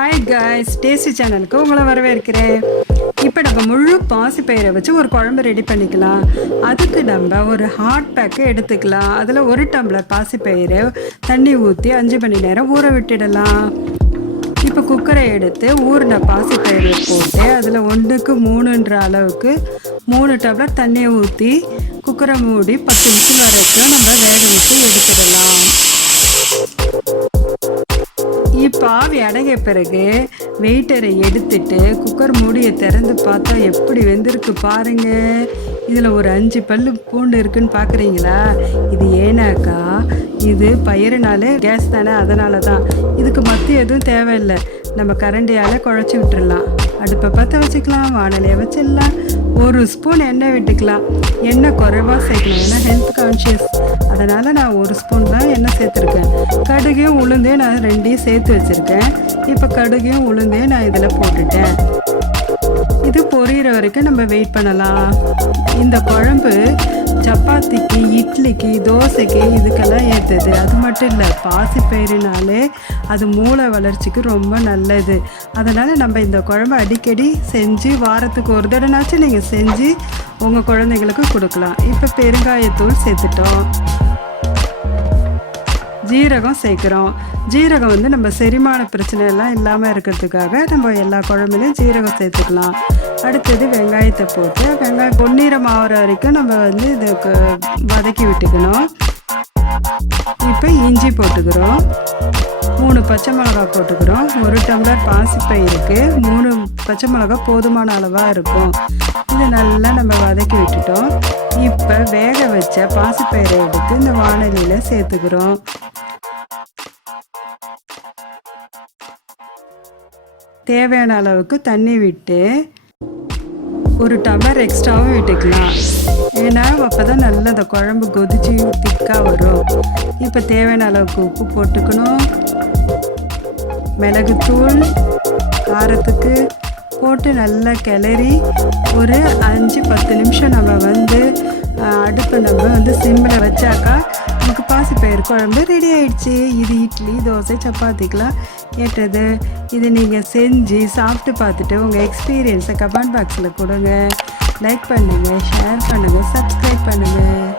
Hi guys, tasty சேனலுக்கு உங்களை வரவேற்கிறேன். இப்போ நம்ம முழு பாசிப்பயிரை வச்சு ஒரு குழம்பு ரெடி பண்ணிக்கலாம். அதுக்கு நம்ம ஒரு ஹாட் பேக்கு எடுத்துக்கலாம். அதில் 1 டம்ளர் பாசிப்பயிரை தண்ணி ஊற்றி 5 மணி நேரம் ஊற விட்டுடலாம். இப்போ குக்கரை எடுத்து ஊறின பாசிப்பயிரை போட்டு அதில் 1க்கு 3ன்ற அளவுக்கு 3 டம்ளர் தண்ணியை ஊற்றி குக்கரை மூடி 10 நிமிஷம் வரைக்கும் நம்ம வேக வச்சு எடுத்துடலாம். இப்போ ஆவி அடங்கிய பிறகு வெயிட்டரை எடுத்துட்டு குக்கர் மூடியை திறந்து பார்த்தா எப்படி வெந்திருக்கு பாருங்க. இதில் ஒரு 5 பல்லு பூண்டு இருக்குன்னு பார்க்குறீங்களா? இது ஏனாக்கா இது பயிறுனாலே கேஸ் தானே, அதனால தான். இதுக்கு மத்தி எதுவும் தேவையில்லை. நம்ம கரண்டியால் குழச்சி விட்டுடலாம். அடுப்பை பற்ற வச்சுக்கலாம், வானலையை வச்சிடலாம். 1 ஸ்பூன் எண்ணெய் விட்டுக்கலாம். எண்ணெய் குறைவாக சேர்க்கணும், ஏன்னா ஹெல்த் கான்ஷியஸ். அதனால் நான் 1 ஸ்பூன் தான் எண்ணெய் சேர்த்துருக்கேன். கடுகையும் உளுந்தையும் நான் 2ஐயும் சேர்த்து வச்சுருக்கேன். இப்போ கடுகையும் உளுந்தையும் நான் இதில் போட்டுட்டேன். இது பொரியிற வரைக்கும் நம்ம வெயிட் பண்ணலாம். இந்த குழம்பு சப்பாத்திக்கு, இட்லிக்கு, தோசைக்கு இதுக்கெல்லாம் ஏற்றுது. அது மட்டும் இல்லை, பாசிப்பயிறுனாலே அது மூளை வளர்ச்சிக்கு ரொம்ப நல்லது. அதனால் நம்ம இந்த குழம்பு அடிக்கடி செஞ்சு வாரத்துக்கு ஒரு தடவைனாச்சும் நீங்கள் செஞ்சு உங்கள் குழந்தைங்களுக்கு கொடுக்கலாம். இப்போ பெருங்காயத்தூள் சேர்த்துட்டோம். ஜீரகம் சேர்க்குறோம். ஜீரகம் வந்து நம்ம செரிமான பிரச்சனை எல்லாம் இல்லாமல் இருக்கிறதுக்காக நம்ம எல்லா குழம்புலையும் ஜீரகம் சேர்த்துக்கலாம். அடுத்தது வெங்காயத்தை போட்டு வெங்காயம் பொன்னிறம் ஆகிற வரைக்கும் நம்ம வந்து இதுக்கு வதக்கி விட்டுக்கணும். இப்போ இஞ்சி போட்டுக்கிறோம். 3 பச்சை மிளகா போட்டுக்கிறோம். 1 டம்ளர் பாசிப்பயிருக்கு 3 பச்சை மிளகா போதுமான அளவாக இருக்கும். இதை நல்லா நம்ம வதக்கி விட்டுட்டோம். இப்போ வேக வச்ச பாசிப்பயிரை எடுத்து இந்த வானலியில் சேர்த்துக்கிறோம். தேவையான அளவுக்கு தண்ணி விட்டு 1 டம்ளர் எக்ஸ்ட்ராவும் விட்டுக்கலாம். ஏன்னா அப்போ தான் நல்லா அந்த குழம்பு கொதிச்சு திக்காக வரும். இப்போ தேவையான அளவுக்கு உப்பு போட்டுக்கணும். மிளகுத்தூள் காரத்துக்கு போட்டு நல்லா கிளறி ஒரு 5-10 நிமிஷம் நம்ம வந்து அடுப்பை நம்ம வந்து சிம்மில் வச்சாக்கா நமக்கு பாசிப்பயிறு குழம்பு ரெடி ஆயிடுச்சு. இது இட்லி, தோசை, சப்பாத்திக்கெலாம் ஏற்றது. இது நீங்கள் செஞ்சு சாப்பிட்டு பார்த்துட்டு உங்கள் எக்ஸ்பீரியன்ஸை கமெண்ட் பாக்ஸில் கொடுங்க. லைக் பண்ணுங்கள், ஷேர் பண்ணுங்கள், சப்ஸ்கிரைப் பண்ணுங்கள்.